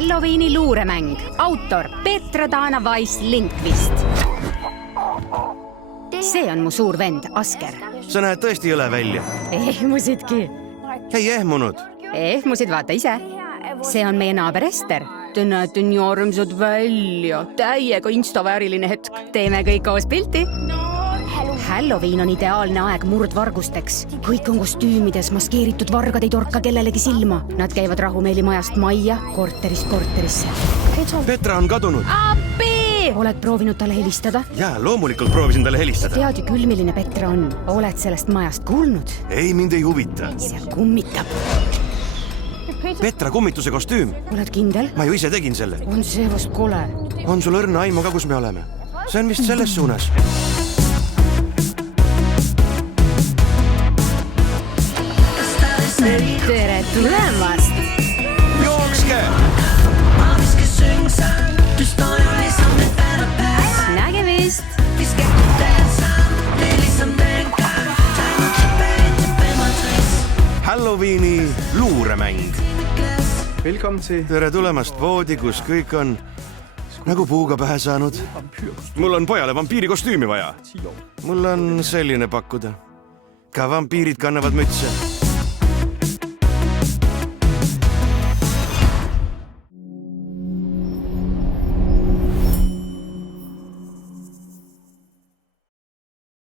Halloweeni luuremäng. Autor Petra Dana Weiss-Lindqvist. See on mu suur vend, Asker. Sa näed tõesti jõle välja. Ehmusidki. Ei ehmunud. Ehmusid vaata ise. See on meie naaber Ester. Te näete nii armsad välja. Täiega instavääriline hetk. Teeme kõik koos pilti. Halloween on ideaalne aeg murdvargusteks. Kõik on kostüümides, maskeeritud vargad ei torka kellelegi silma. Nad käivad rahumeeli majast majja, korterist korterisse. Petra on kadunud. Appi! Oled proovinud talle helistada? Jaa, loomulikult proovisin talle helistada. Tead ju küll, milline Petra on. Oled sellest majast kuulnud? Ei, mind ei huvita. Seal kummitab. Petra kummituse kostüüm. Oled kindel? Ma ju ise tegin selle. On see vast kole? On sul õrna aimu ka, kus me oleme? See on vist selles suunas. Tere tulemast! Jookske! Nägemist! Halloweeni luuremäng. Velkommen til. Tere tulemast voodi, kus kõik on nagu puuga pähe saanud. Mul on pojale vampiiri kostüümi vaja. Mul on selline pakkuda. Ka vampiirid kannavad mütse.